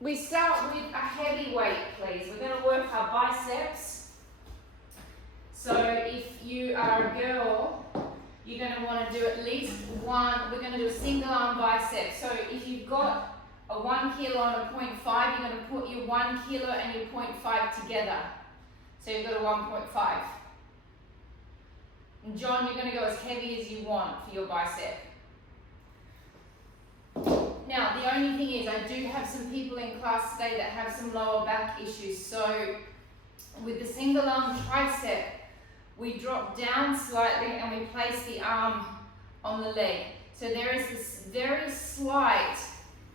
we start with a heavy weight, please. We're going to work our biceps. So if you are a girl, you're going to want to do at least one. We're going to do a single arm bicep. So if you've got a 1 kilo and a 0.5, you're going to put your 1 kilo and your 0.5 together. So you've got a 1.5. And John, you're going to go as heavy as you want for your bicep. Now, the only thing is I do have some people in class today that have some lower back issues. So with the single arm tricep, we drop down slightly and we place the arm on the leg. So there is this very slight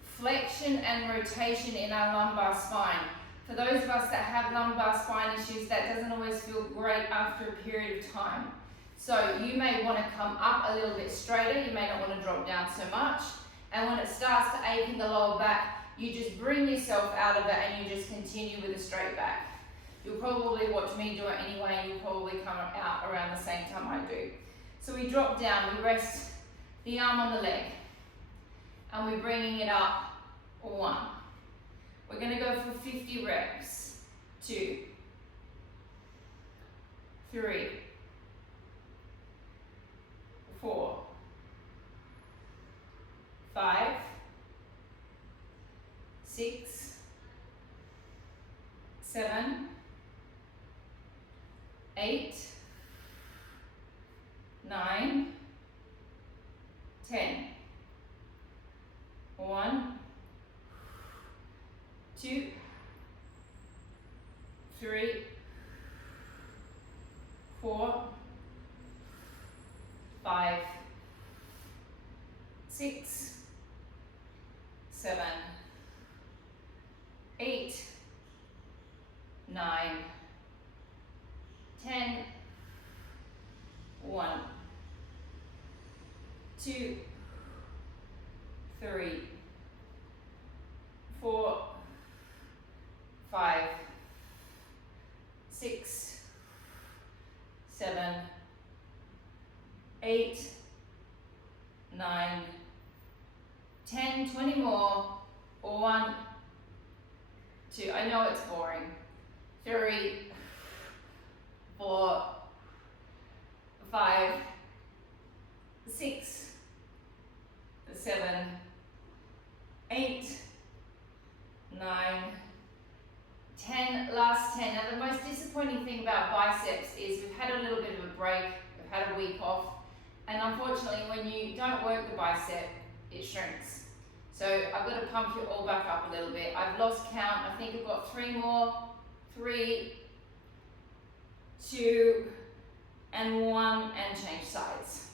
flexion and rotation in our lumbar spine. For those of us that have lumbar spine issues, that doesn't always feel great after a period of time. So you may want to come up a little bit straighter, you may not want to drop down so much. And when it starts to ache in the lower back, you just bring yourself out of it and you just continue with a straight back. You'll probably watch me do it anyway, and you'll probably come out around the same time I do. So we drop down, we rest the arm on the leg, and we're bringing it up, 1. We're going to go for 50 reps, 2, 3, 4, 5, 6, 7, 8, 9, 10. 1, 2, 3, 4, 5, 6, 7, 8, 9, 10, 1, 2, 3, 4, 5, 6, 7, 8, 9, 10, 20 more, 1, 2, I know it's boring, 3, 4, 5, 6, 7, 8, 9, 10, last 10. Now the most disappointing thing about biceps is we've had a little bit of a break, we've had a week off, and unfortunately when you don't work the bicep, it shrinks. So I've got to pump you all back up a little bit. I've lost count, I think I've got 3 more, 3, 2, and 1, and change sides.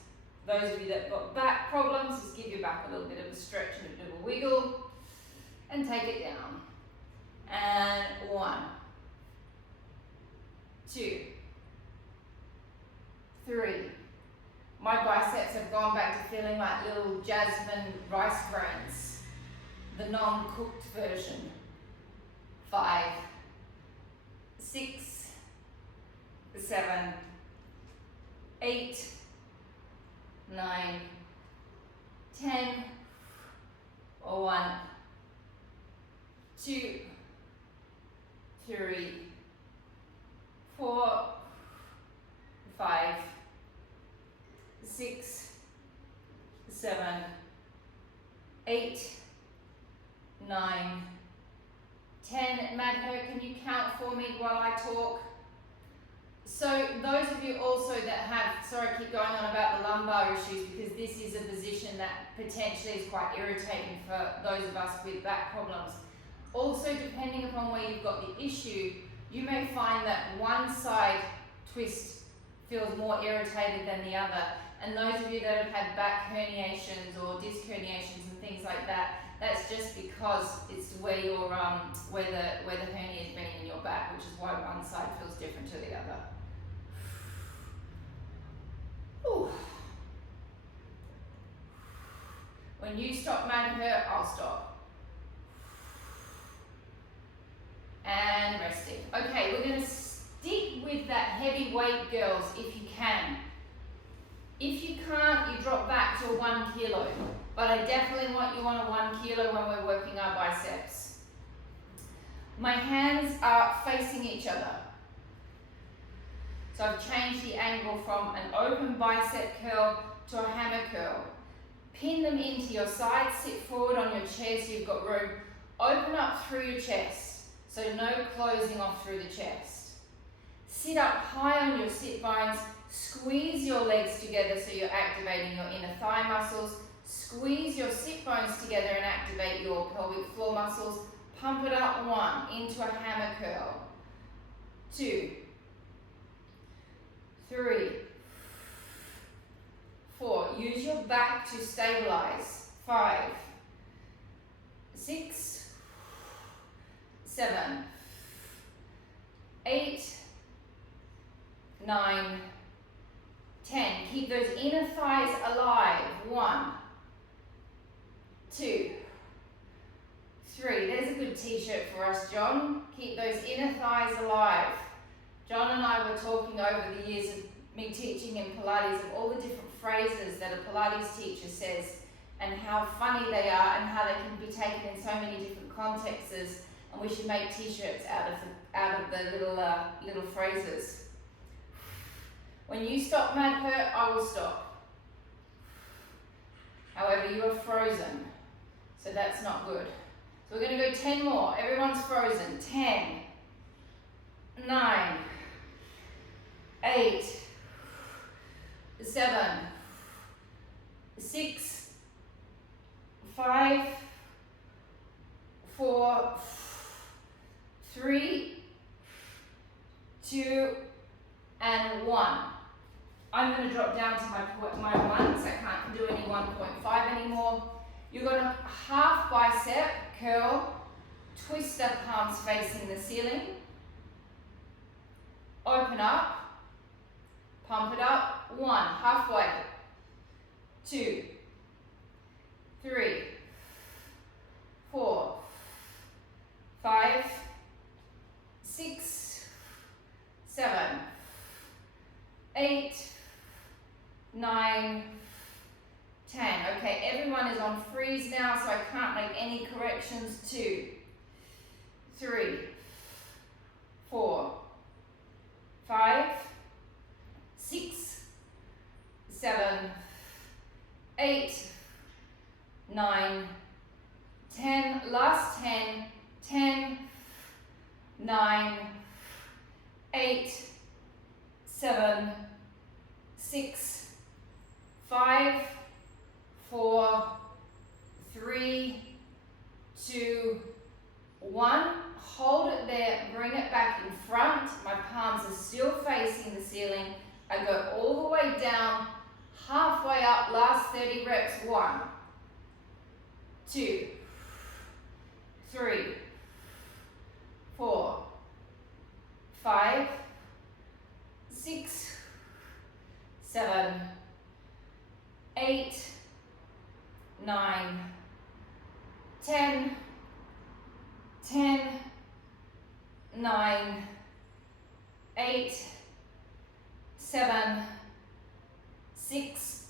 Those of you that have got back problems, just give your back a little bit of a stretch and a bit of a wiggle, and take it down. And 1, 2, 3. My biceps have gone back to feeling like little jasmine rice grains, the non-cooked version. 5, 6, 7, 8, 9, 10, 1, 2, 3, 4, 5, 6, 7, 8, 9, 10. Madhu, can you count for me while I talk? So those of you also that have, sorry I keep going on about the lumbar issues because this is a position that potentially is quite irritating for those of us with back problems. Also, depending upon where you've got the issue, you may find that one side twist feels more irritated than the other. And those of you that have had back herniations or disc herniations and things like that, that's just because it's where your where the hernia has been in your back, which is why one side feels different to the other. Whew. When you stop, Madhu, I'll stop. And resting. Okay, we're going to stick with that heavy weight, girls, if you can. If you can't, you drop back to a 1 kilo. But I definitely want you on a 1 kilo when we're working our biceps. My hands are facing each other. So I've changed the angle from an open bicep curl to a hammer curl. Pin them into your sides, sit forward on your chair so you've got room. Open up through your chest, so no closing off through the chest. Sit up high on your sit bones, squeeze your legs together so you're activating your inner thigh muscles. Squeeze your sit bones together and activate your pelvic floor muscles. Pump it up, 1, into a hammer curl. 2, 3, 4. Use your back to stabilize. 5, 6, 7, 8, 9, 10. Keep those inner thighs alive. 1, 2, 3. There's a good t-shirt for us, John. Keep those inner thighs alive. John and I were talking over the years of me teaching in Pilates of all the different phrases that a Pilates teacher says and how funny they are and how they can be taken in so many different contexts, and we should make t-shirts out of the little phrases. When you stop, Mad Hurt, I will stop. However, you are frozen, so that's not good. So we're going to go 10 more. Everyone's frozen. 10, 9, 8, 7, 6, 5, 4, 3, 2, and 1. I'm going to drop down to my 1, because I can't do any 1.5 anymore. You're going to half bicep curl, twist the palms facing the ceiling, open up, pump it up, 1, halfway, 2, 3, 4, 5, 6, 7, 8, 9, 10. Okay, everyone is on freeze now, so I can't make any corrections. 2, 3, 4, 5, 6, 7, 8, 9, 10. Last 10. 10, 9, 8, 7, 6, 5, 4, 3, 2, 1. Hold it there, bring it back in front. My palms are still facing the ceiling. I go all the way down, halfway up, last 30 reps. 1, 2, 3, 4, 5, 6, 7, 8, 9, 10, 10, 9, 8, 7, 6,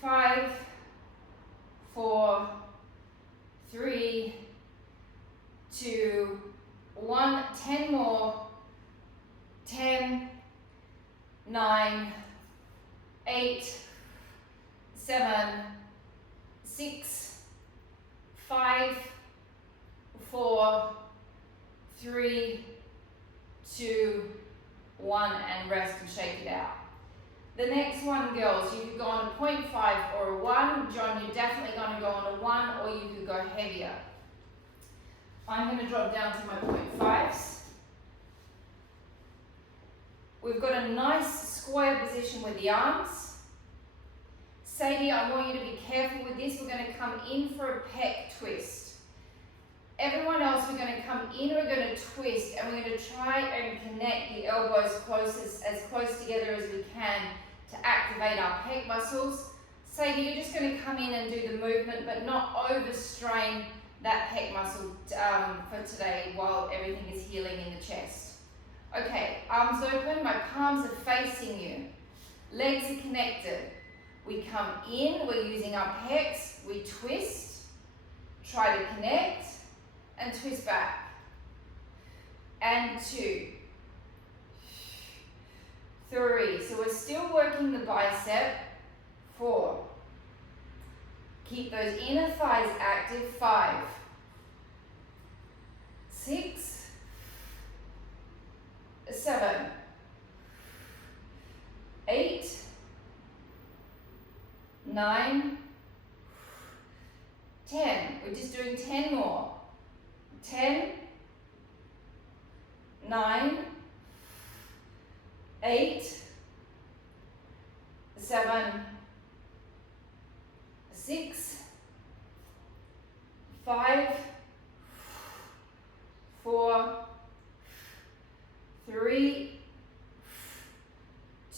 5, 4, 3, 2, 1. 10 more. 10, 9, 8, 7, 6, 5, 4, 3, 2, 1, and rest and shake it out. The next one, girls, you could go on a 0.5 or a 1. John, you're definitely going to go on a 1, or you could go heavier. I'm going to drop down to my 0.5s. We've got a nice square position with the arms. Sadie, I want you to be careful with this. We're going to come in for a pec twist. Everyone else, we're going to come in, we're going to twist, and we're going to try and connect the elbows as close together as we can to activate our pec muscles. Sadie, you're just going to come in and do the movement, but not overstrain that pec muscle for today while everything is healing in the chest. Okay, arms open, my palms are facing you. Legs are connected. We come in, we're using our pecs, we twist, try to connect, and twist back. and 2, 3. So we're still working the bicep. 4. Keep those inner thighs active. 5, 6, 7, 8, 9, 10. We're just doing 10 more. 10, 9, 8, 7, 6, 5, 4, 3,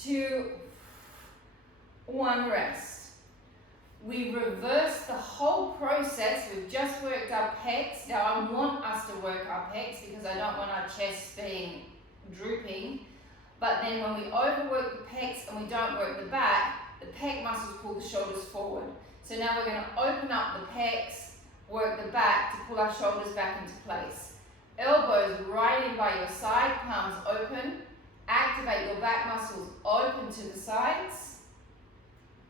2, 1, rest. We reverse the whole process. We've just worked our pecs. Now I want us to work our pecs because I don't want our chest being drooping. But then when we overwork the pecs and we don't work the back, the pec muscles pull the shoulders forward. So now we're going to open up the pecs, work the back to pull our shoulders back into place. Elbows right in by your side, palms open. Activate your back muscles, open to the sides.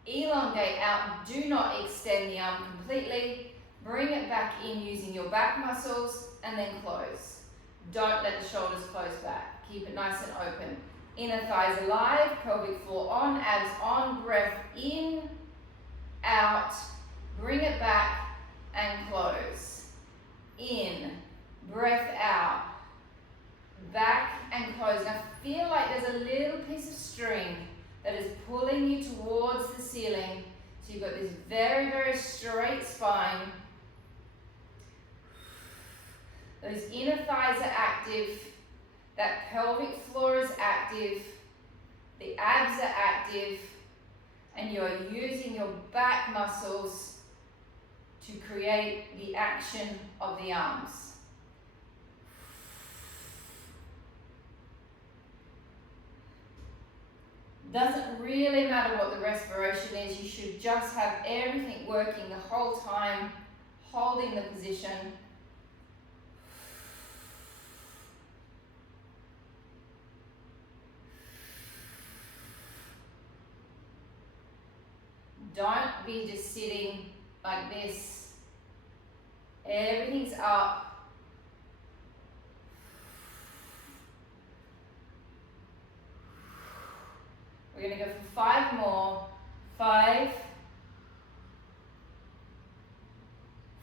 Elongate out, do not extend the arm completely. Bring it back in using your back muscles and then close. Don't let the shoulders close back. Keep it nice and open. Inner thighs alive, pelvic floor on, abs on, breath in, out. Bring it back and close. In, breath out. Back and close. Now feel like there's a little piece of string that is pulling you towards the ceiling. So you've got this very, very straight spine. Those inner thighs are active. That pelvic floor is active. The abs are active. And you're using your back muscles to create the action of the arms. Doesn't really matter what the respiration is, you should just have everything working the whole time, holding the position. Don't be just sitting like this. Everything's up. We're going to go for 5 more. 5,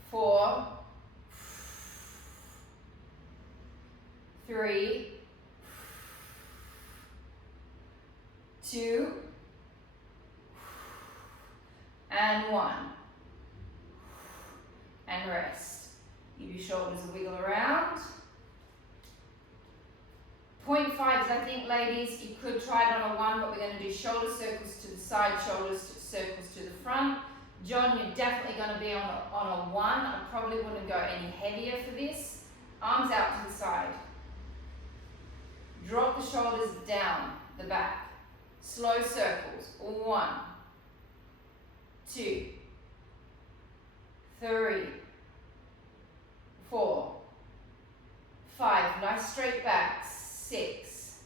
4, 3, 2, and 1. And rest. Give your shoulders a wiggle around. 0.5s, I think, ladies, you could try it on a 1, but we're going to do shoulder circles to the side, circles to the front. John, you're definitely going to be on a 1. I probably wouldn't go any heavier for this. Arms out to the side. Drop the shoulders down the back. Slow circles. 1, 2, 3, 4, 5. Nice straight backs. 6,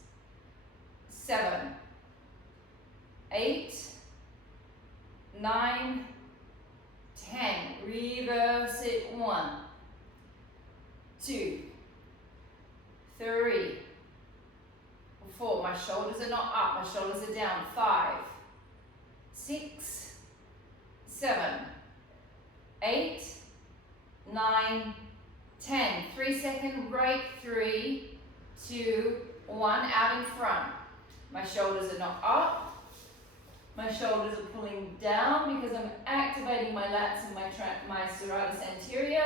7, 8, 9, 10. Reverse it. 1, 2, 3, 4. My shoulders are not up, my shoulders are down. 5, 6, 7, 8, 9, 10. 3-second break. 3, 2, 1, out in front. My shoulders are not up. My shoulders are pulling down because I'm activating my lats and my serratus anterior.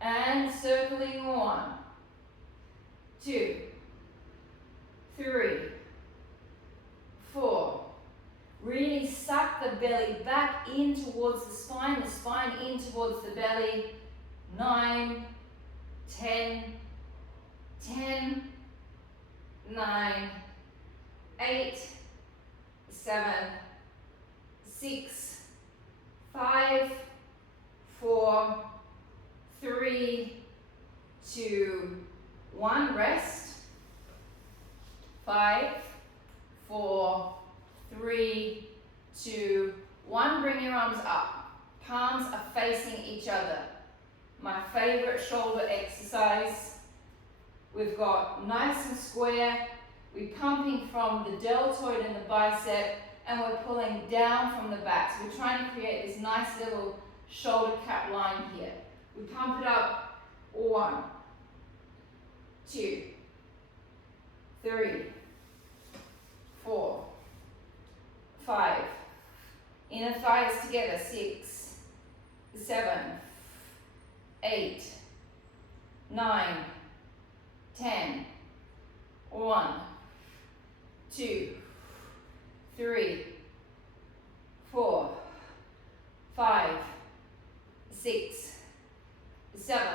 And circling. 1, 2, 3, 4. Really suck the belly back in towards the spine in towards the belly. 9, 10, 10, 9, 8, 7, 6, 5, 4, 3, 2, 1, rest. 5, 4, 3, 2, 1. Bring your arms up. Palms are facing each other. My favorite shoulder exercise. We've got nice and square. We're pumping from the deltoid and the bicep, and we're pulling down from the back. So we're trying to create this nice little shoulder cap line here. We pump it up. 1, 2, 3, 4, 5. Inner thighs together. 6, 7, 8, 9, 10. 1, 2, 3, 4, 5, 6, 7,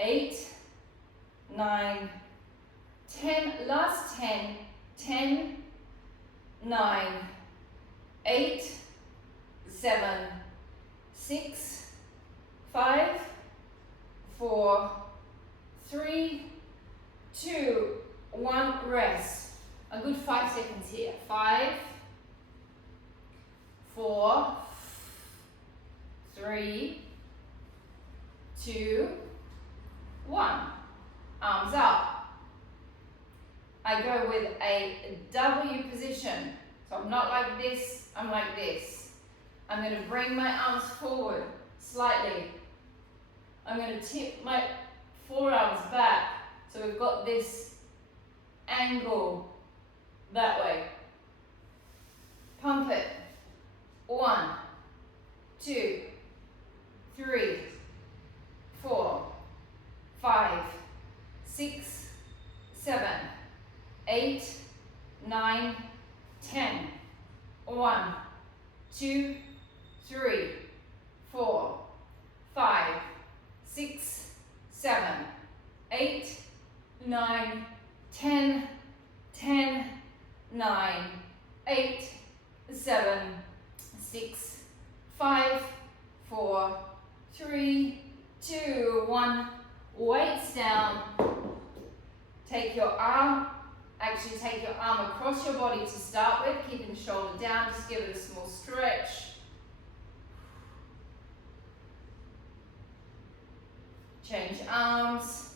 8, 9, 10. Last 10. 10, 9, 8, 7, 6, 5, 4, 3, 2, 1. Rest. A good 5 seconds here. 5, 4, 3, 2, 1. Arms up. I go with a W position. So I'm not like this, I'm like this. I'm going to bring my arms forward slightly. I'm going to tip my forearms back. So we've got this angle that way. Pump it. 1, 2, 3, 4, 5, 6, 7, 8, 9, 10. 1, 2, 3, 4, 5, 6, 7, 8, 9, 10, 10, 9, 8, 7, 6, 5, 4, 3, 2, 1. Weights down. Take your arm across your body to start with, keeping the shoulder down. Just give it a small stretch. Change arms.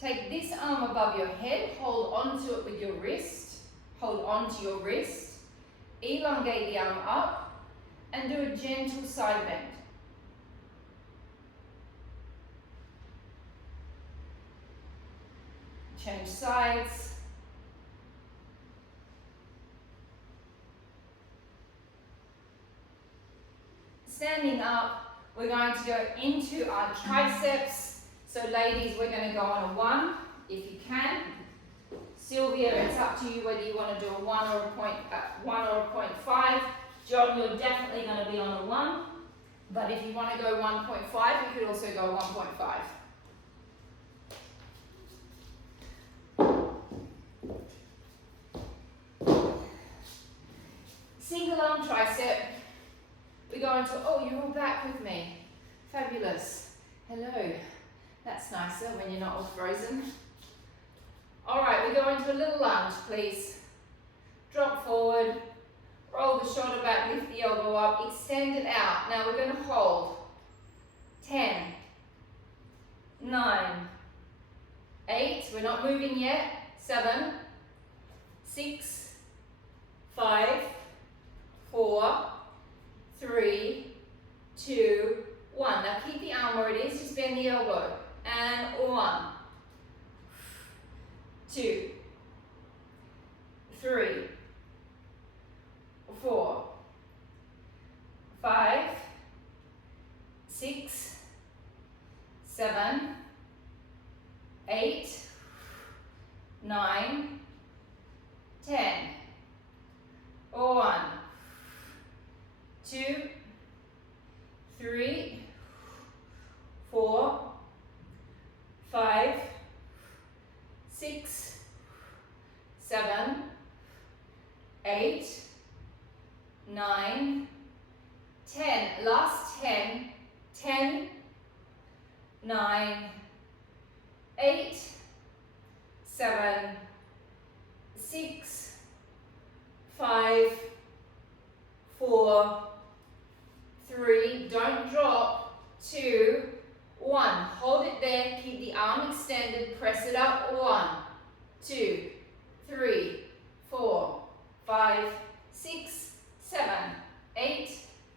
Take this arm above your head, hold onto it with your wrist. Hold onto your wrist. Elongate the arm up and do a gentle side bend. Change sides. Standing up, we're going to go into our triceps. So ladies, we're going to go on a 1 if you can. Sylvia, it's up to you whether you want to do a 1 or a 0.5. John, you're definitely going to be on a 1. But if you want to go 1.5, you could also go 1.5. Single arm tricep. We go into, oh, you're all back with me. Fabulous. Hello. That's nicer when you're not all frozen. All right, we go into a little lunge, please. Drop forward, roll the shoulder back, lift the elbow up, extend it out. Now we're going to hold. 10, 9, 8, we're not moving yet. 7, 6, 5, 4, 3, 2, 1. Now keep the arm where it is, just bend the elbow. And 1, 2, 3, 4, 5, 6, 7, 8, 9, 10. 1, 2, 3, 4, 5, 6, 7, 8, 9, 10. Last 10. 10, 9, 8, 7, 6, 5, 4, 3, don't drop, 2, 1. Hold it there, keep the arm extended, press it up, 1, 2, 3, 4, 5, 6, 7, 8,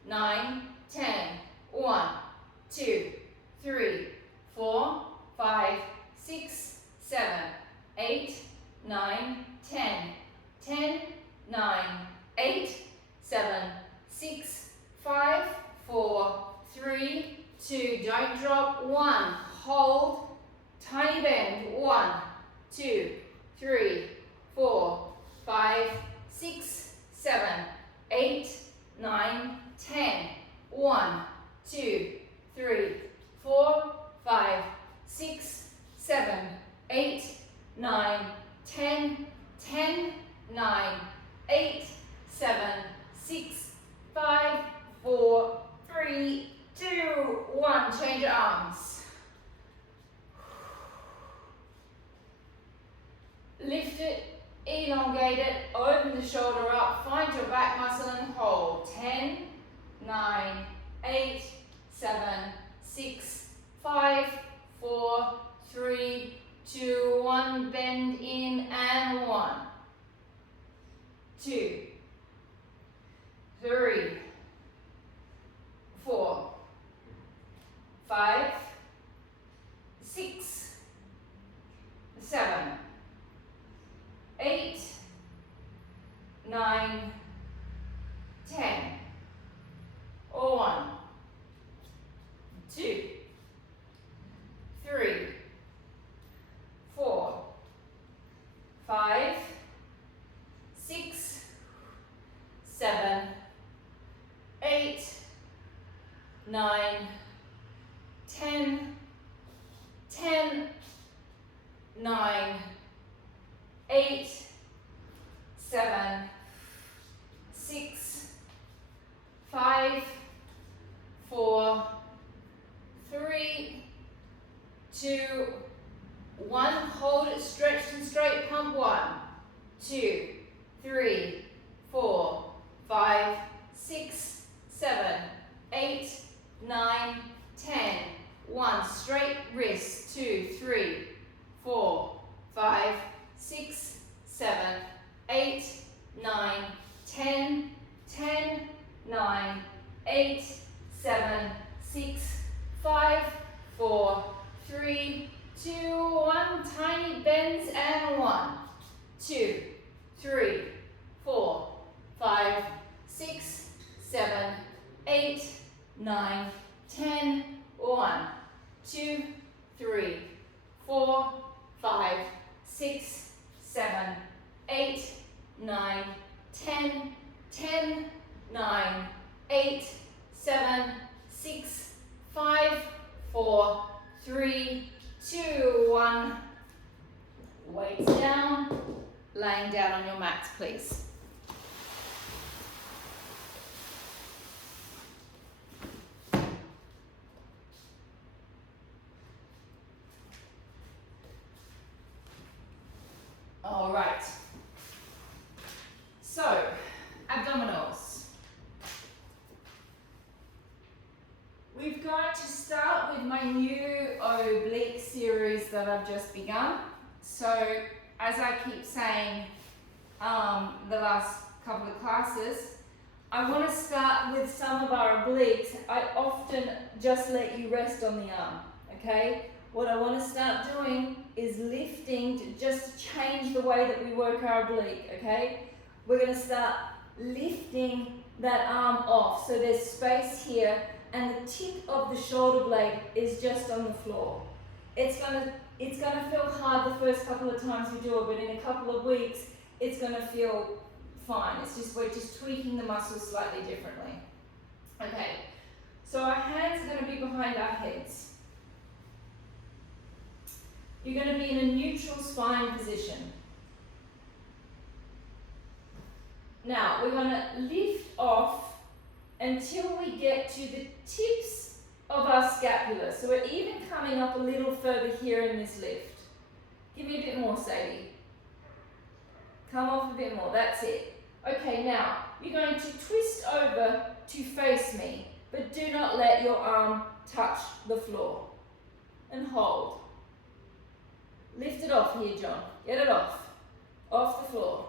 9, 10, 1, 2, 3, 4, 5, 6, 7, 8, 9, 10, 10, 9, 8, 7, 6, 5, 4, 3, 2, don't drop, 1, hold, tiny bend, 1, 2, 3, 4, 5, 6, 7, 8, 9, 10, 1, 2, 3, 4, 5, 6, 7, 8, 9, 10, 10, 9, 8, 7, 6, 5, 4, 3, 2, 1. Change your arms. Lift it, elongate it, open the shoulder up, find your back muscle and hold. 10, 9, 8, 7, 6, 5, 4, 3, 2, 1. Bend in and 1, 2, 3, 4, 5, 6, 7, 8, 9, 10, 1, 2, 3, 4, 5, 6, 7, 8, 9, 10, 10, 9, 8, 7, 6, 5, 4, 3, 2, 1. Hold it stretched and straight. Pump. 1, 2, 3, 4, 5, 6, 7, 8, 9, 10. 1. Straight wrist. 2, 3, 4, 5, 6, 7, 8, 9, 10, 10, 9, 8, 7, 6, 5, 4, 3, 2, 1. Tiny bends and 1, 2, 3, 4, 5, 6, 7, 8, 9, 10, 1, 2, 3, 4, 5, 6, 7, 8, 9, 10, 10, 9, 8, 7, 6, 5, 4, 3, 2, 1. Weights down, laying down on your mats, please. All right. So, abdominals. We've got to start with my new oblique series that I've just begun. So, as I keep saying the last couple of classes, I want to start with some of our obliques. I often just let you rest on the arm, okay? What I want to start doing is lifting to just change the way that we work our oblique, okay? We're going to start lifting that arm off. So there's space here and the tip of the shoulder blade is just on the floor. It's gonna feel hard the first couple of times we do it, but in a couple of weeks, it's gonna feel fine. We're just tweaking the muscles slightly differently. Okay, so our hands are gonna be behind our heads. You're going to be in a neutral spine position. Now, we're going to lift off until we get to the tips of our scapula. So we're even coming up a little further here in this lift. Give me a bit more, Sadie. Come off a bit more, that's it. Okay, now you're going to twist over to face me, but do not let your arm touch the floor. And hold. Lift it off here, John. Get it off the floor.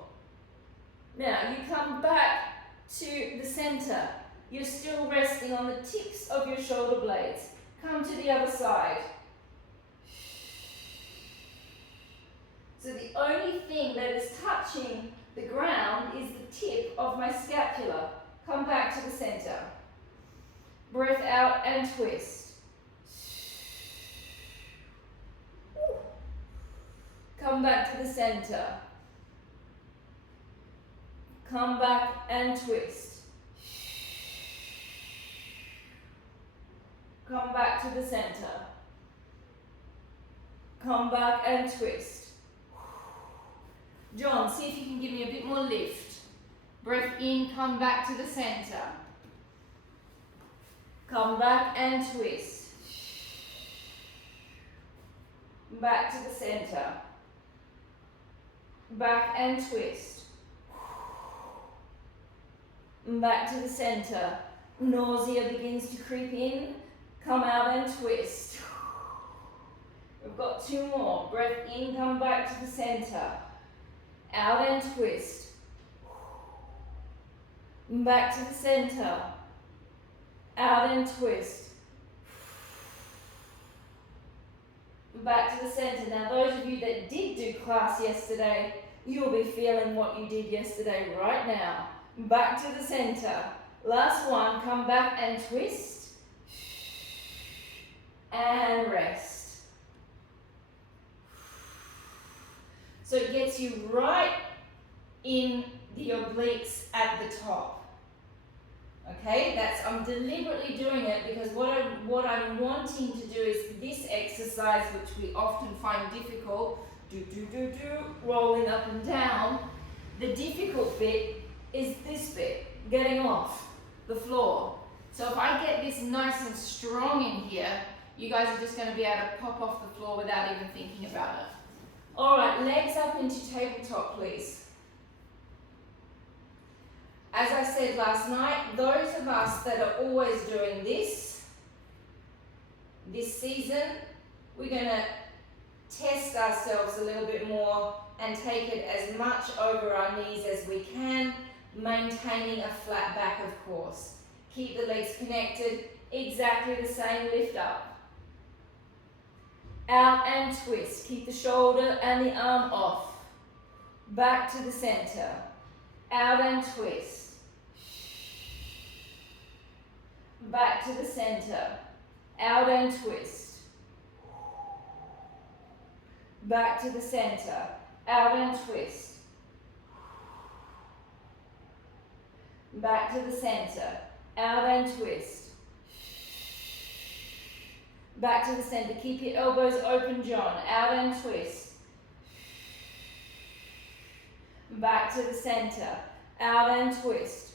Now you come back to the center. You're still resting on the tips of your shoulder blades. Come to the other side. So the only thing that is touching the ground is the tip of my scapula. Come back to the center. Breath out and twist. Come back to the center. Come back and twist. Come back to the center. Come back and twist. John, see if you can give me a bit more lift. Breath in, come back to the center. Come back and twist. Back to the center. Back and twist. Back to the center. Nausea begins to creep in. Come out and twist. We've got 2 more. Breath in, come back to the center. Out and twist. Back to the center. Out and twist. Back to the center. Now those of you that did do class yesterday, you'll be feeling what you did yesterday right now. Back to the center. Last one, come back and twist. And rest. So it gets you right in the obliques at the top. Okay, I'm deliberately doing it because what I'm wanting to do is this exercise, which we often find difficult, rolling up and down. The difficult bit is this bit, getting off the floor. So if I get this nice and strong in here, you guys are just going to be able to pop off the floor without even thinking about it. All right, legs up into tabletop, please. As I said last night, those of us that are always doing this season, we're going to test ourselves a little bit more and take it as much over our knees as we can, maintaining a flat back, of course. Keep the legs connected, exactly the same, lift up. Out and twist, keep the shoulder and the arm off. Back to the center, out and twist. Back to the center, out and twist. Back to the center, out and twist. Back to the center, out and twist. Back to the center, keep your elbows open, John, out and twist. Back to the center, out and twist.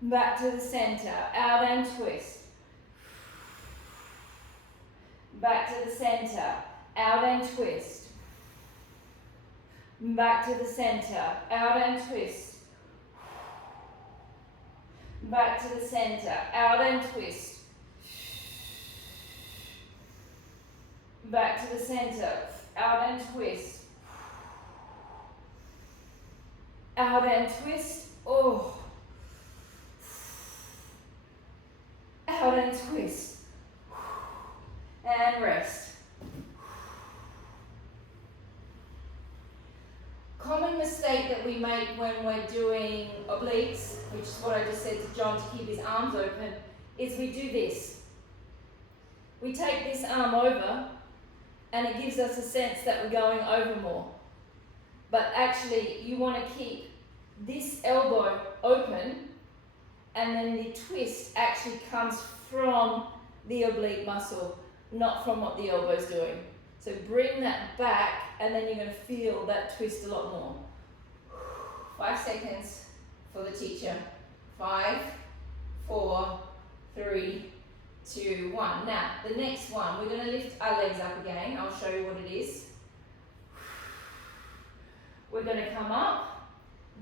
Back to the center, out and twist. Back to the center, out and twist. Back to the center, out and twist. Back to the center, out and twist. Back to the center, out and twist. Out and twist. Oh. Out and twist. And rest. Common mistake that we make when we're doing obliques, which is what I just said to John to keep his arms open, is we do this. We take this arm over and it gives us a sense that we're going over more. But actually you want to keep this elbow open, and then the twist actually comes from the oblique muscle, not from what the elbow's doing. So bring that back, and then you're going to feel that twist a lot more. 5 seconds for the teacher. 5, 4, 3, 1. Now, the next one, we're going to lift our legs up again. I'll show you what it is. We're going to come up.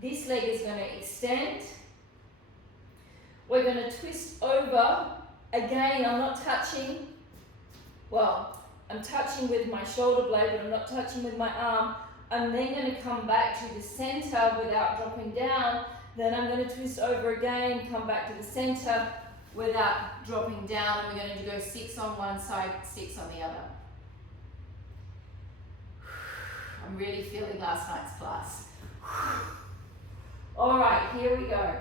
This leg is going to extend. We're going to twist over. Again, I'm not touching. Well, I'm touching with my shoulder blade, but I'm not touching with my arm. I'm then going to come back to the center without dropping down. Then I'm going to twist over again, come back to the center without dropping down. And we're going to go 6 on one side, 6 on the other. I'm really feeling last night's class. All right, here we go.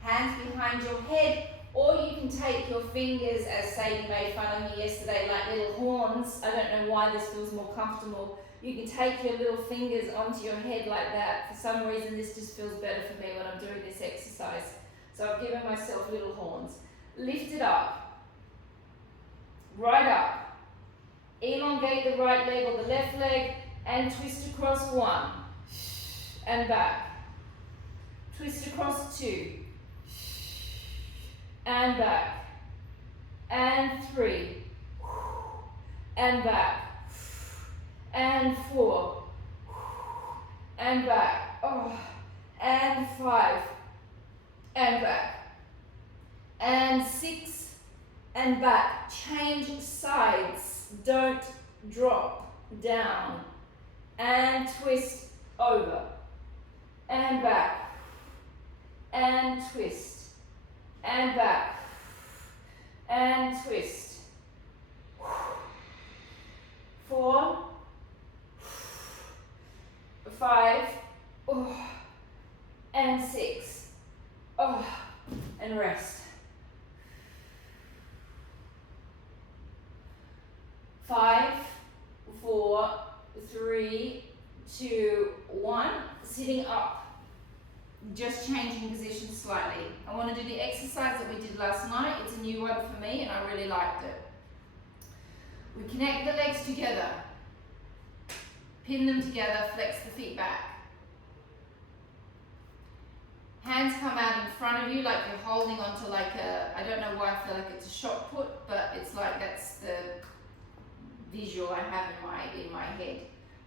Hands behind your head, or you can take your fingers, as Sadie made fun of me yesterday, like little horns. I don't know why this feels more comfortable. You can take your little fingers onto your head like that. For some reason, this just feels better for me when I'm doing this exercise. So I've given myself little horns. Lift it up, right up. Elongate the right leg or the left leg and twist across 1 and back. Twist across 2 and back. And 3 and back. And 4 and back. Oh, and 5 and back. And 6 and back. Change sides. Don't drop down. And twist over. And back. And twist. And back. And twist. 4, 5, and 6. And rest. 5, 4, 3, 2, 1. Sitting up. Just changing position slightly. I want to do the exercise that we did last night. It's a new one for me and I really liked it. We connect the legs together. Pin them together, flex the feet back. Hands come out in front of you like you're holding onto like a, I don't know why I feel like it's a shot put, but it's like that's the visual I have in my head.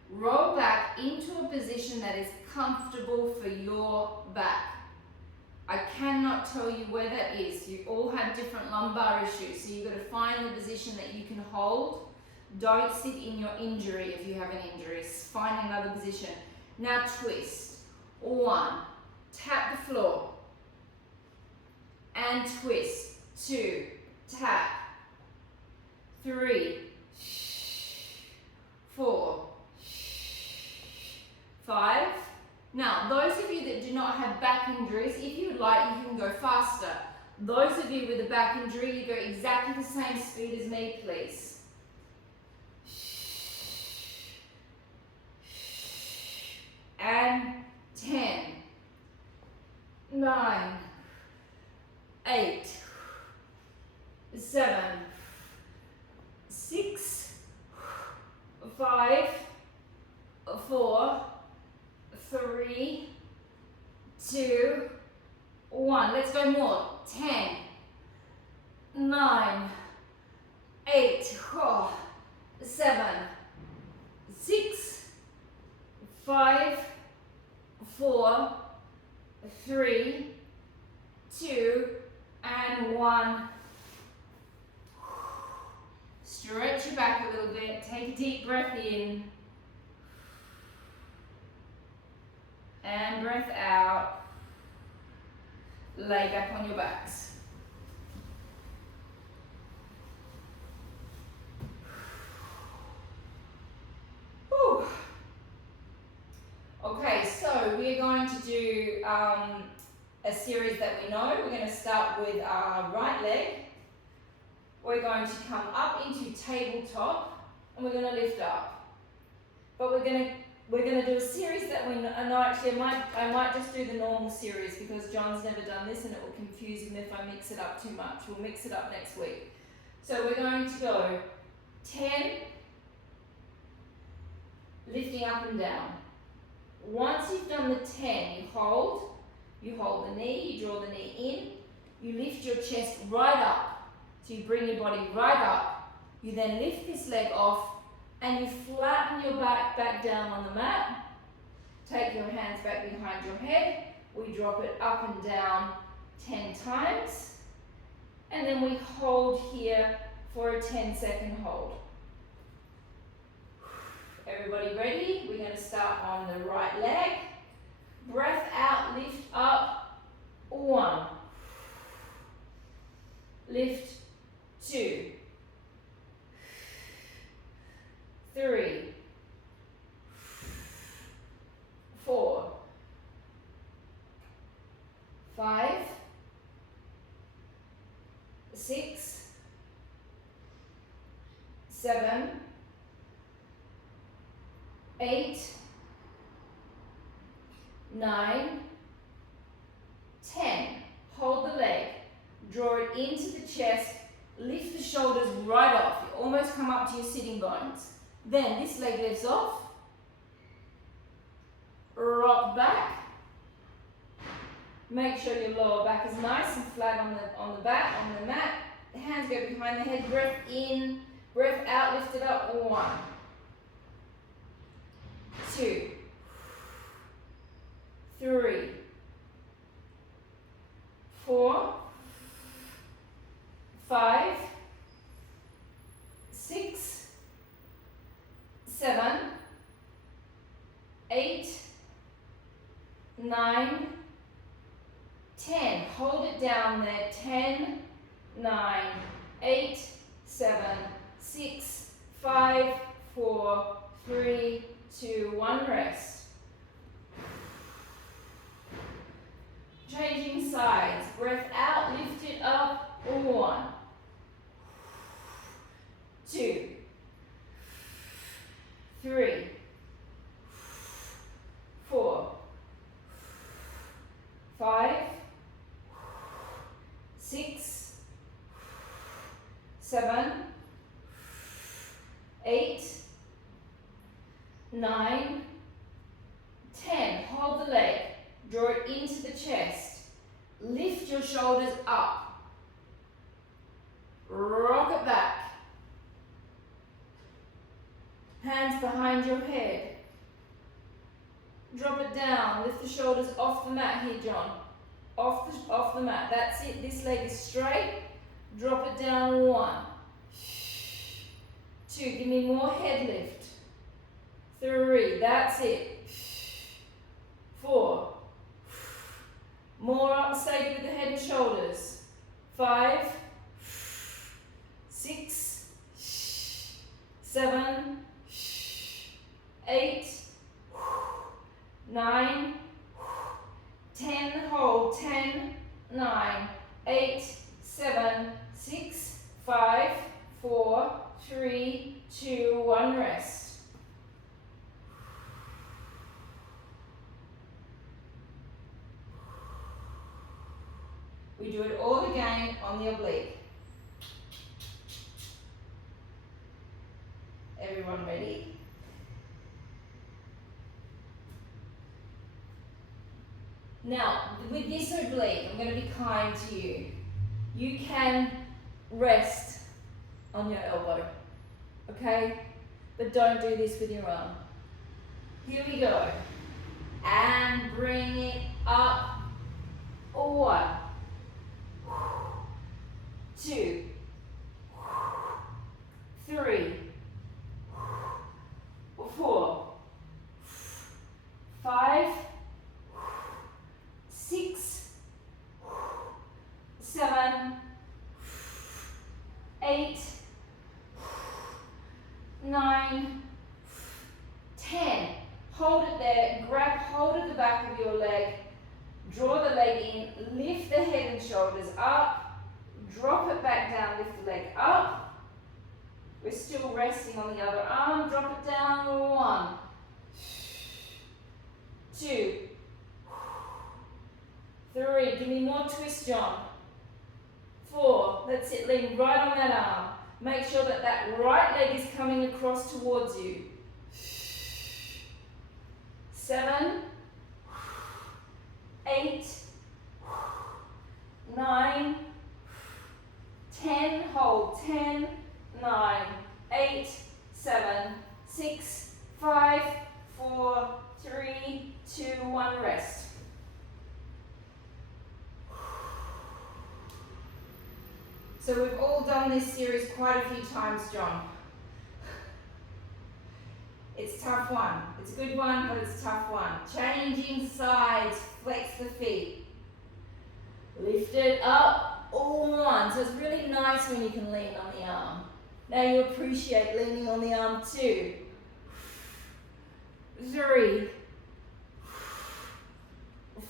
Roll back into a position that is comfortable for your back. I cannot tell you where that is. You all have different lumbar issues, so you've got to find the position that you can hold. Don't sit in your injury if you have an injury. Find another position. Now twist. 1. Tap the floor. And twist. 2. Tap. 3. 4. 5. Now, those of you that do not have back injuries, if you would like, you can go faster. Those of you with a back injury, you go exactly the same speed as me, please. And 10, 9, 8, 7, 6, 5, 4, 3, 2, 1. Let's go more. 10, 9, 8, 7, 6, 5, 4, 3, 2, and 1. Stretch your back a little bit. Take a deep breath in. And breath out. Lay back on your backs. Whew. Okay, so we're going to do a series that we know. We're going to start with our right leg. We're going to come up into tabletop and we're going to lift up. But we're going to do a series that we know. Actually, I might just do the normal series because John's never done this and it will confuse him if I mix it up too much. We'll mix it up next week. So we're going to go 10, lifting up and down. Once you've done the 10, you hold the knee, you draw the knee in, you lift your chest right up. So you bring your body right up, you then lift this leg off, and you flatten your back down on the mat. Take your hands back behind your head. We drop it up and down 10 times. And then we hold here for a 10-second hold. Everybody ready? We're going to start on the right leg. Breath out, lift up. 1. Lift. 2. 3. 4. 5. 6. 7. 8. 9. 10. Hold the leg. Draw it into the chest. Lift the shoulders right off. You almost come up to your sitting bones. Then this leg lifts off. Rock back. Make sure your lower back is nice and flat on the mat. The hands go behind the head. Breath in, breath out, lift it up. 1. 2. 3. 4. 5. 6. 7. 8. 9. 10. Hold it down there. 10, 9, 8, 7, 6, 5, 4, 3, 2, 1. Rest. Changing sides. Breath out, lift it up. 1. 2. 3. 4. 5. 6. 7. 8. 9. 10. Hold the leg. Draw it into the chest. Lift your shoulders up. Rock it back. Hands behind your head. Drop it down. Lift the shoulders off the mat here, John. Off the mat. That's it. This leg is straight. Drop it down. 1. 2. Give me more head lift. 3. That's it. 4. More up, stay with the head and shoulders. 5. 6. 7. 8. 9. 10. Hold. 10. 9. 8. 7. 6. 5. 4. 3. 2. 1. Rest. We do it all again on the oblique. Everyone ready? Now, with this oblique, I'm going to be kind to you. You can rest on your elbow, okay? But don't do this with your arm. Here we go. And bring it up. 1. 2. 3. 4. 5. 6. 7. 8. 9. 10. Hold it there. Grab hold of the back of your leg. Draw the leg in. Lift the head and shoulders up. Drop it back down. Lift the leg up. We're still resting on the other arm. Drop it down. 1. 2. 3. Give me more twist, John. 4. That's it. Lean right on that arm. Make sure that that right leg is coming across towards you. 7. 8. 9. 10. hold, 10, 9, 8, 7, 6, 5, 4, 3, 2, 1, rest. So we've all done this series quite a few times, John. It's a tough one. It's a good one, but it's a tough one. Changing sides, flex the feet. Lift it up, all one. So it's really nice when you can lean on the arm. Now you appreciate leaning on the arm too. 3,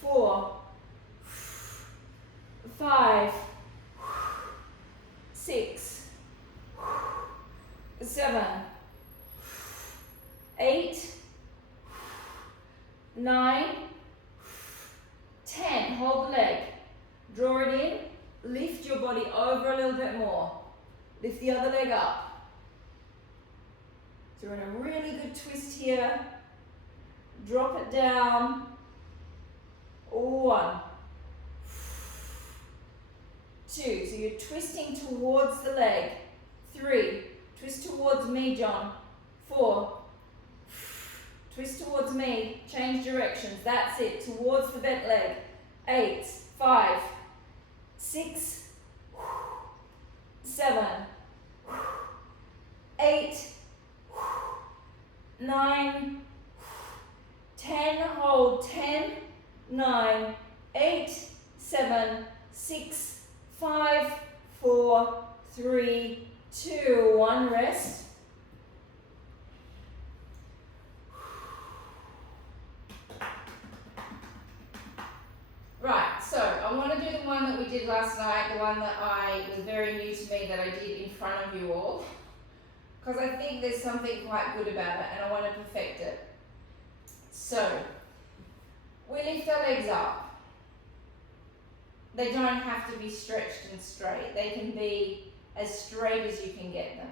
4, 5, 6, 7, 8, 9, 10. Hold the leg. Draw it in. Lift your body over a little bit more. Lift the other leg up. So we're in a really good twist here. Drop it down. 1, 2. So you're twisting towards the leg. 3. Twist towards me, John. 4. Twist towards me. Change directions. That's it. Towards the bent leg. 8, 5, 6, 7, 8, 9, 10. Hold. 10, 9, 8, 7, 6, 5, 4, 3, 2, 1. Rest. Right, so I want to do the one that we did last night, the one that was very new to me that I did in front of you all, because I think there's something quite good about it and I want to perfect it. So, we lift our legs up. They don't have to be stretched and straight. They can be as straight as you can get them.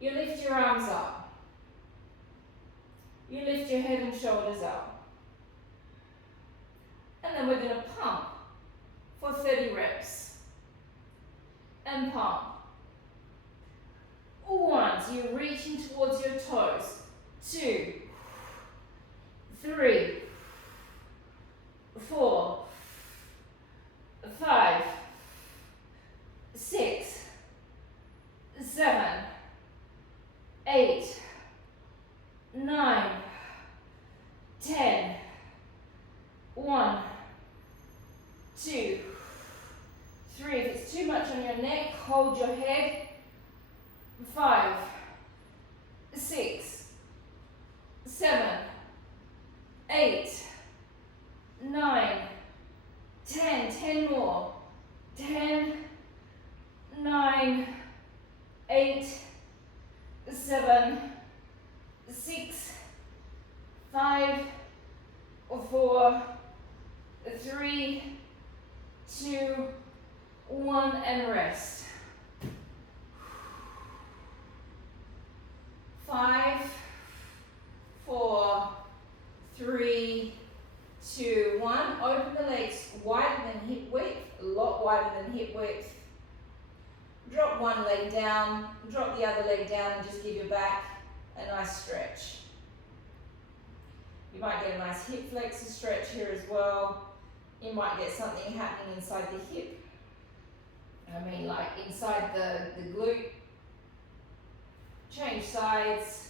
You lift your arms up. You lift your head and shoulders up. And then we're going to pump for 30 reps. And pump. 1, so you're reaching towards your toes. 2, 3, 4, 5, 6, 7, 8, 9, 10, 1, 2, 3. If it's too much on your neck, hold your head. 5, 6, 7, 8, 9, 10. 10 more. 10, 9, 8, 7, 6, 5, 4, 3, 2, 1, and rest. 5, 4, 3, 2, 1. Open the legs wider than hip width, a lot wider than hip width. Drop one leg down, drop the other leg down, and just give your back a nice stretch. You might get a nice hip flexor stretch here as well. You might get something happening inside the hip. I mean, like inside the glute. Change sides.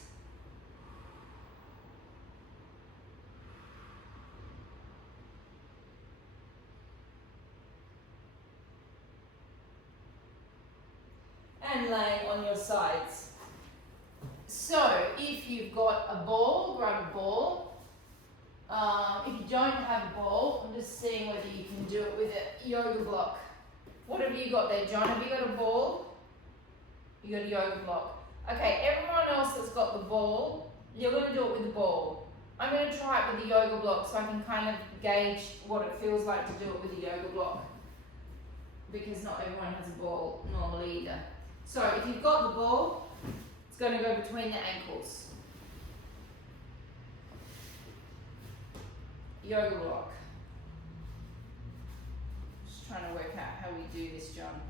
And laying on your sides. So, if you've got a ball, grab a ball. If you don't have a ball, I'm just seeing whether you can do it with a yoga block. What have you got there, John? Have you got a ball? You got a yoga block. Okay, everyone else that's got the ball, you're going to do it with the ball. I'm going to try it with the yoga block so I can kind of gauge what it feels like to do it with the yoga block. Because not everyone has a ball normally either. So if you've got the ball, it's going to go between the ankles. Yoga block. Just trying to work out how we do this, John.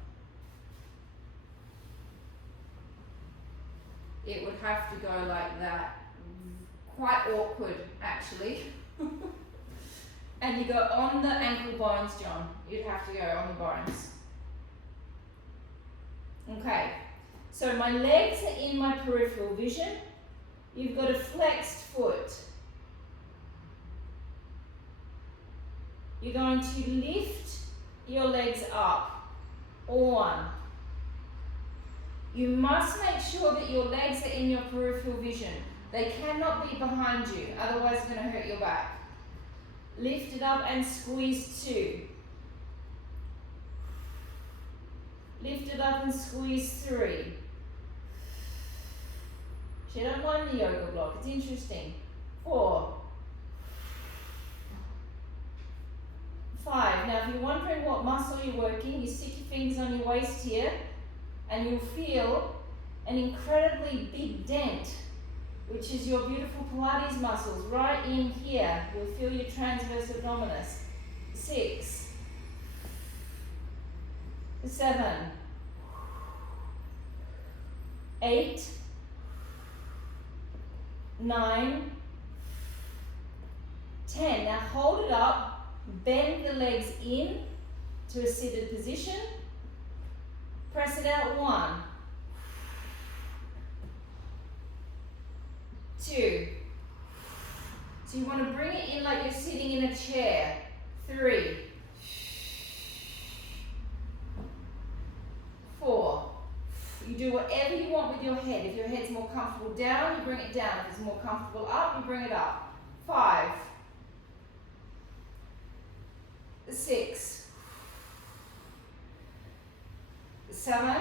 it would have to go like that. Quite awkward, actually. And you go on the ankle bones, John. You'd have to go on the bones. Okay, so my legs are in my peripheral vision. You've got a flexed foot. You're going to lift your legs up, one. You must make sure that your legs are in your peripheral vision. They cannot be behind you, otherwise it's going to hurt your back. Lift it up and squeeze 2. Lift it up and squeeze 3. She don't mind the yoga block, it's interesting. 4. 5. Now if you're wondering what muscle you're working, you stick your fingers on your waist here and you'll feel an incredibly big dent, which is your beautiful Pilates muscles right in here. You'll feel your transverse abdominis. 6, 7, 8, 9, 10. Now hold it up, bend the legs in to a seated position. Press it out. 1, 2. So you want to bring it in like you're sitting in a chair. 3, 4. You do whatever you want with your head. If your head's more comfortable down, you bring it down. If it's more comfortable up, you bring it up. 5, 6, 7,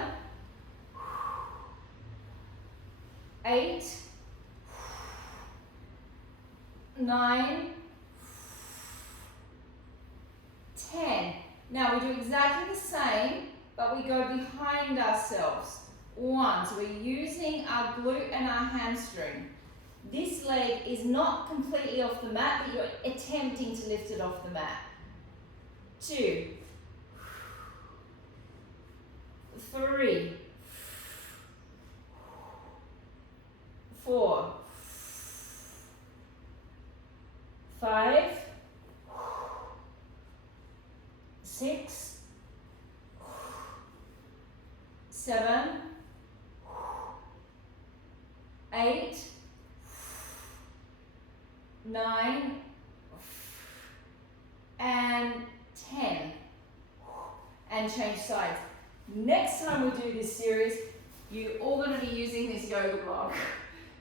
8, 9, 10. Now we do exactly the same, but we go behind ourselves. 1. So we're using our glute and our hamstring. This leg is not completely off the mat, but you're attempting to lift it off the mat. 2, 3, 4, 5, 6, 7, 8, 9, and 10. And change sides. Next time we do this series, you're all going to be using this yoga block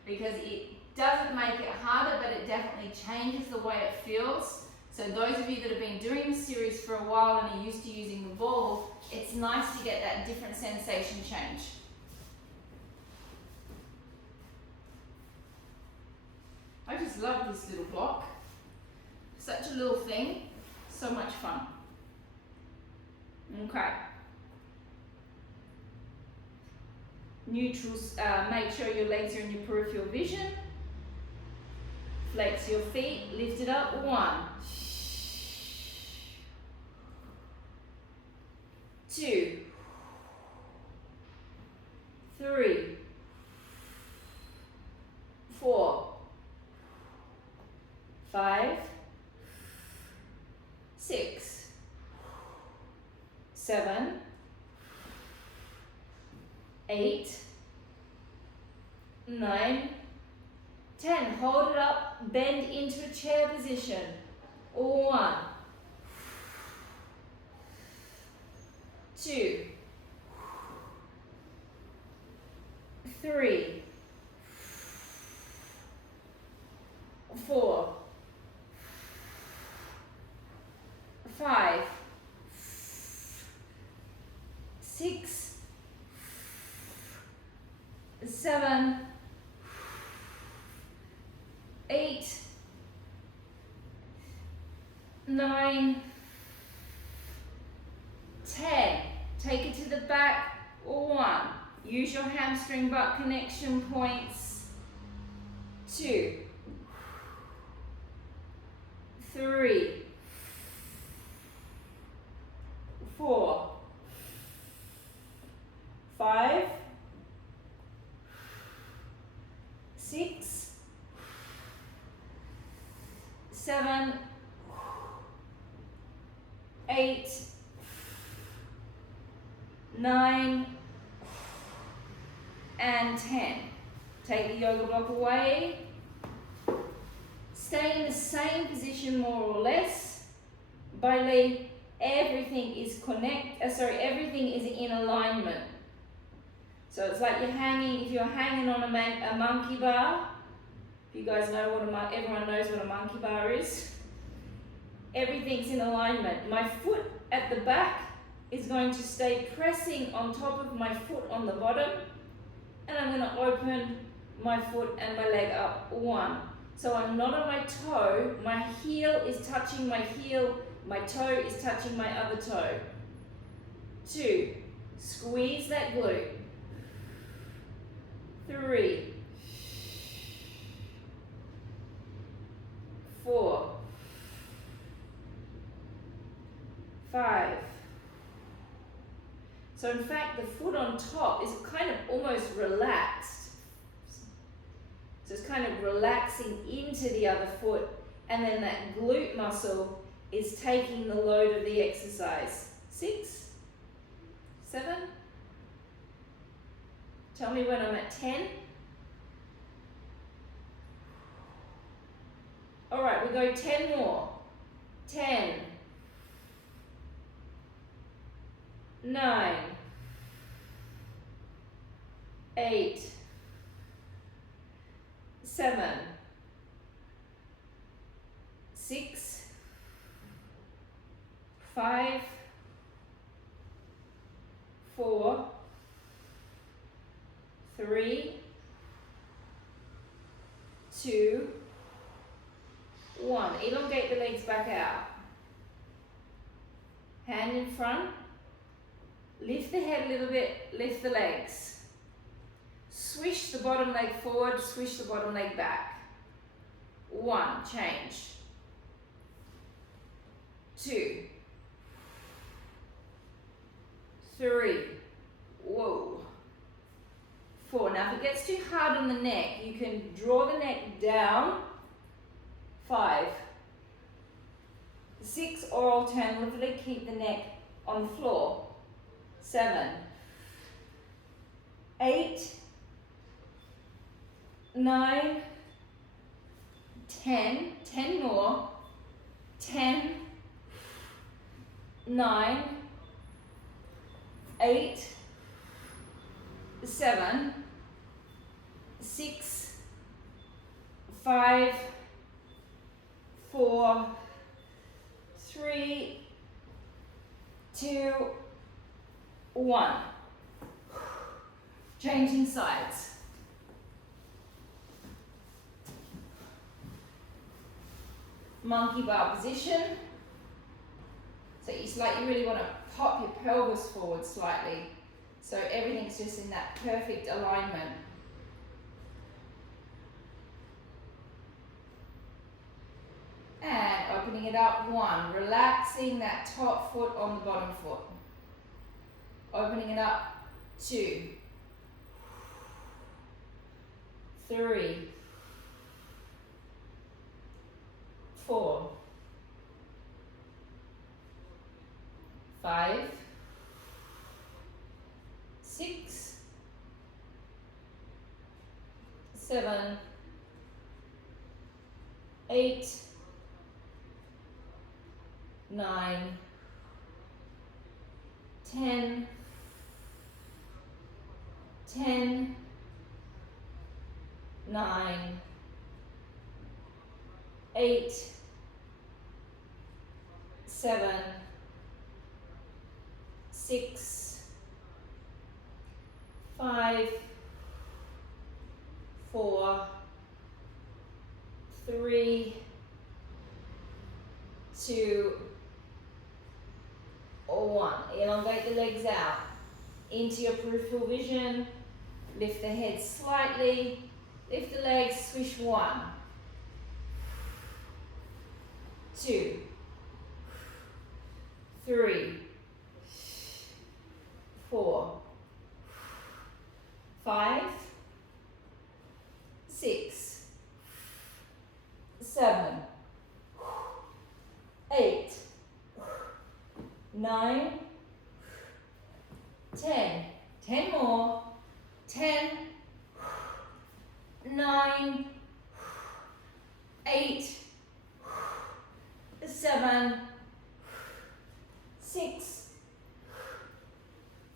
because it doesn't make it harder, but it definitely changes the way it feels. So those of you that have been doing this series for a while and are used to using the ball, it's nice to get that different sensation change. I just love this little block. Such a little thing, so much fun. Okay. Neutral, make sure your legs are in your peripheral vision. Flex your feet, lift it up. 1, 2, 3, 4, 5, 6, 7, 8, 9, 10. Hold it up, bend into a chair position. 1, 2, 3, 4, 5, 6, 7, 8, 9, 10. Take it to the back. 1. Use your hamstring butt connection points. 2, 3, 4, 5, 7, 8, 9, and 10. Take the yoga block away. Stay in the same position more or less. Bailey, everything is everything is in alignment. So it's like you're hanging, if you're hanging on a monkey bar. If you guys know what everyone knows what a monkey bar is. Everything's in alignment. My foot at the back is going to stay pressing on top of my foot on the bottom, and I'm going to open my foot and my leg up. 1. So I'm not on my toe, my heel is touching my heel, my toe is touching my other toe. 2. Squeeze that glute. 3. 4. 5. So in fact, the foot on top is kind of almost relaxed. So it's kind of relaxing into the other foot, and then that glute muscle is taking the load of the exercise. 6, 7. Tell me when I'm at 10. All right, we go 10 more. 10, 9, 8, 7, 6, 5, 4, 3, 2, 1. Elongate the legs back out. Hand in front. Lift the head a little bit, lift the legs. Swish the bottom leg forward, swish the bottom leg back. 1, change. 2, 3, whoa. 4. Now if it gets too hard on the neck, you can draw the neck down. 5, 6, or alternatively keep the neck on the floor. 7, 8, 9, 10, 10 more, 10, 9, 8, 7, 6, 5, 4, 3, 2, 1. Changing sides. Monkey bar position. So it's like you really want to pop your pelvis forward slightly, so everything's just in that perfect alignment. And opening it up. 1, relaxing that top foot on the bottom foot. Opening it up. 2, 3, 4, 5, 6, 7, 8, 9, 10, 10, 9, 8, 7, 6, 5, 4, 3, 2, 1. Elongate the legs out into your peripheral vision. Lift the head slightly. Lift the legs, swish. 1, 2, 3, 4, 5, 6, 7, 10. 10 more. 10, 9, 8, 7, 6,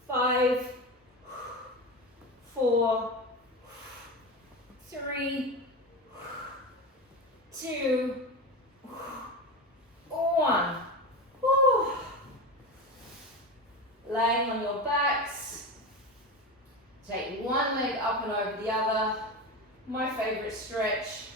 5, 4, 3, 2, 1. Whew. Laying on your backs. Take one leg up and over the other. My favorite stretch.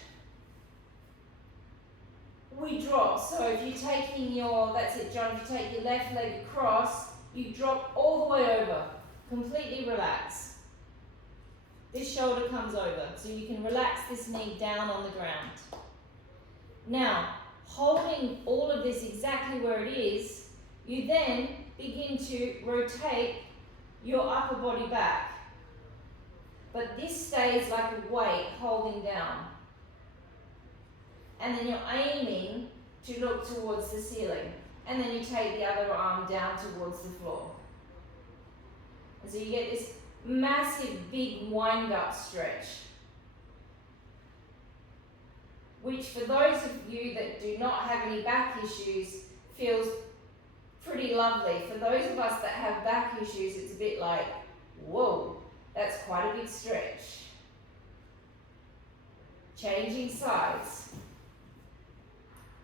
We drop. So if you're taking your, that's it, John, if you take your left leg across, you drop all the way over. Completely relax. This shoulder comes over, so you can relax this knee down on the ground. Now, holding all of this exactly where it is, you then begin to rotate your upper body back. But this stays like a weight holding down. And then you're aiming to look towards the ceiling. And then you take the other arm down towards the floor. And so you get this massive, big wind-up stretch. Which for those of you that do not have any back issues, feels pretty lovely. For those of us that have back issues, it's a bit like, whoa, that's quite a big stretch. Changing sides.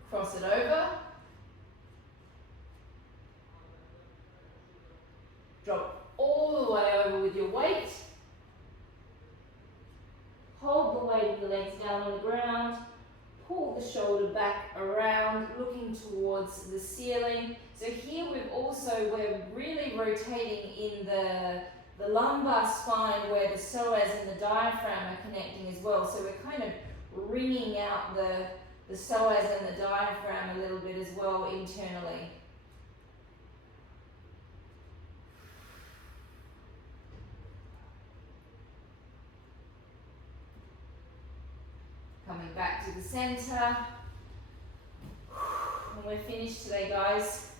Cross it over. Drop all the way over with your weight. Hold the weight of the legs down on the ground. Pull the shoulder back around, looking towards the ceiling. So here we're really rotating in the lumbar spine where the psoas and the diaphragm are connecting as well. So we're kind of wringing out the psoas and the diaphragm a little bit as well internally. Coming back to the center. And we're finished today, guys.